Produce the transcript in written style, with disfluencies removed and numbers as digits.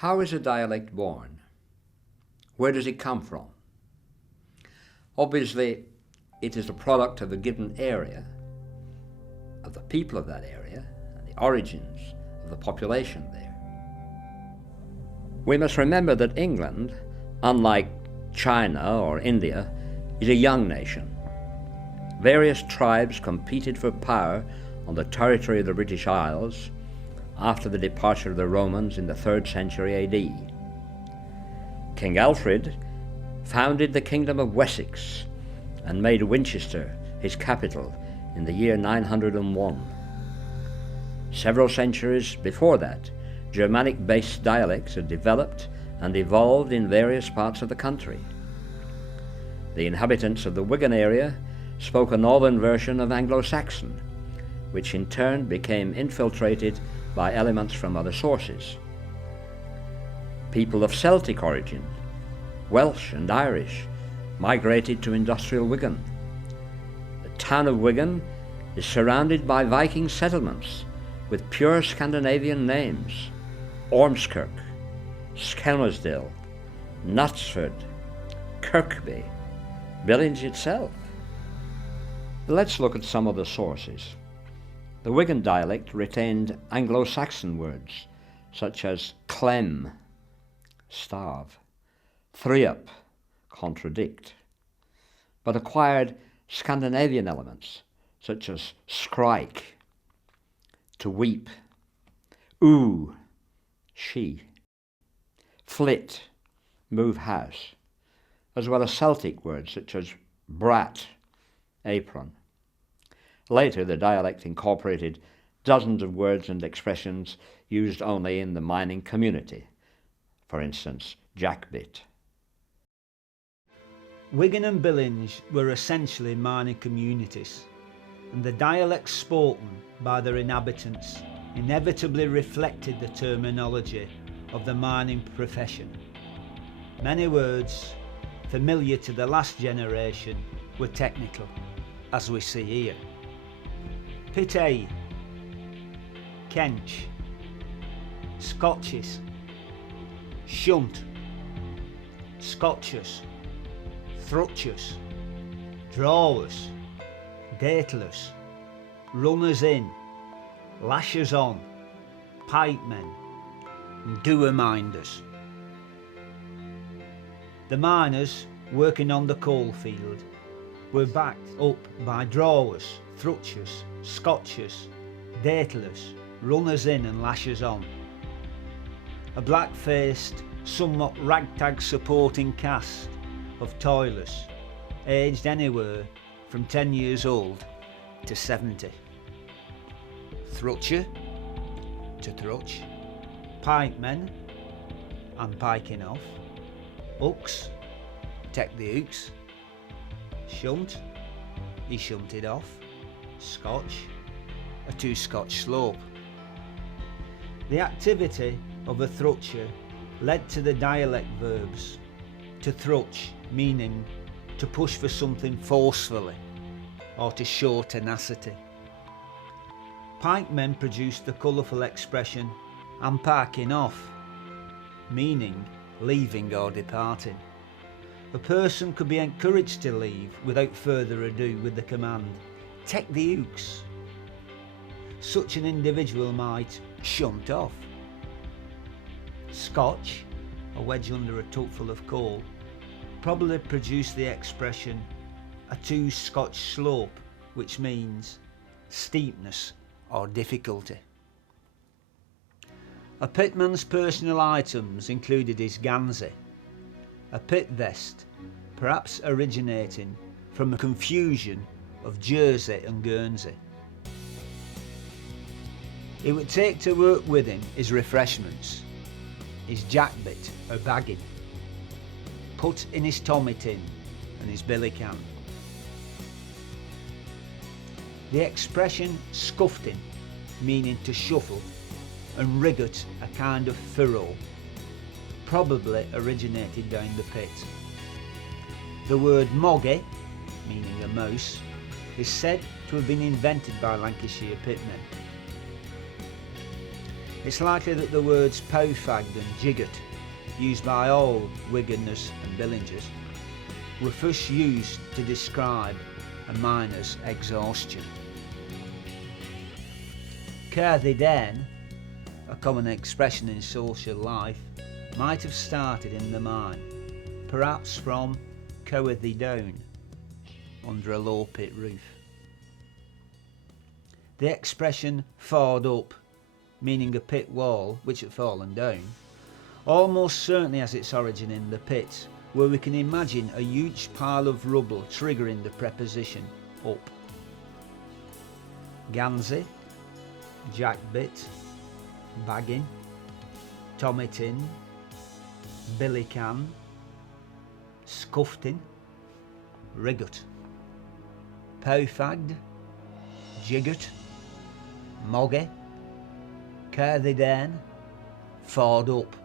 How is a dialect born? Where does it come from? Obviously, it is a product of a given area, of the people of that area, and the origins of the population there. We must remember that England, unlike China or India, is a young nation. Various tribes competed for power on the territory of the British Isles after the departure of the Romans in the 3rd century AD. King Alfred founded the Kingdom of Wessex and made Winchester his capital in the year 901. Several centuries before that, Germanic-based dialects had developed and evolved in various parts of the country. The inhabitants of the Wigan area spoke a northern version of Anglo-Saxon, which in turn became infiltrated by elements from other sources. People of Celtic origin, Welsh and Irish, migrated to industrial Wigan. The town of Wigan is surrounded by Viking settlements with pure Scandinavian names: Ormskirk, Skelmersdale, Knutsford, Kirkby, Billinge itself. Let's look at some of the sources. The Wigan dialect retained Anglo-Saxon words such as clem, starve, threep, contradict, but acquired Scandinavian elements such as skrike, to weep, oo, she, flit, move house, as well as Celtic words such as brat, apron. Later, the dialect incorporated dozens of words and expressions used only in the mining community, for instance, jackbit. Wigan and Billinge were essentially mining communities, and the dialects spoken by their inhabitants inevitably reflected the terminology of the mining profession. Many words familiar to the last generation were technical, as we see here. Pitay, kench, scotches, shunt, scotchers, thrutchers, drawers, datelers, runners in, lashers on, pikemen, and doer minders. The miners working on the coal field were backed up by drawers, thrutchers, scotchers, datelers, runners in and lashers on. A black-faced, somewhat ragtag supporting cast of toilers, aged anywhere from 10 years old to 70. Thrutcher to thrutch, pikemen and piking off, hooks, take the hooks, shunt, he shunted off, scotch, a 2-scotch slope. The activity of a thrutcher led to the dialect verbs to thrutch, meaning to push for something forcefully or to show tenacity. Pikemen produced the colourful expression "I'm parking off", meaning leaving or departing. A person could be encouraged to leave without further ado with the command, "Take the hooks." Such an individual might shunt off. Scotch, a wedge under a tubful of coal, probably produced the expression a 2-scotch slope, which means steepness or difficulty. A pitman's personal items included his ganzi, a pit vest, perhaps originating from a confusion of Jersey and Guernsey. He would take to work with him his refreshments, his jackbit or bagging, put in his tommy tin and his billy can. The expression scuffed meaning to shuffle, and riggot, a kind of furrow, probably originated down the pit. The word moggy, meaning a mouse, is said to have been invented by Lancashire pitmen. It's likely that the words powfagged and jiggot, used by all Wiganers and Billingers, were first used to describe a miner's exhaustion. Cerdded den, a common expression in social life, might have started in the mine, perhaps from cowerthy down, under a low pit roof. The expression ford up, meaning a pit wall which had fallen down, almost certainly has its origin in the pit, where we can imagine a huge pile of rubble triggering the preposition up. Gansey, jackbit, bagging, tommy tin, billy can, scuffed in, riggot, powfagged, jiggot, moggy, cerdded den, ford up.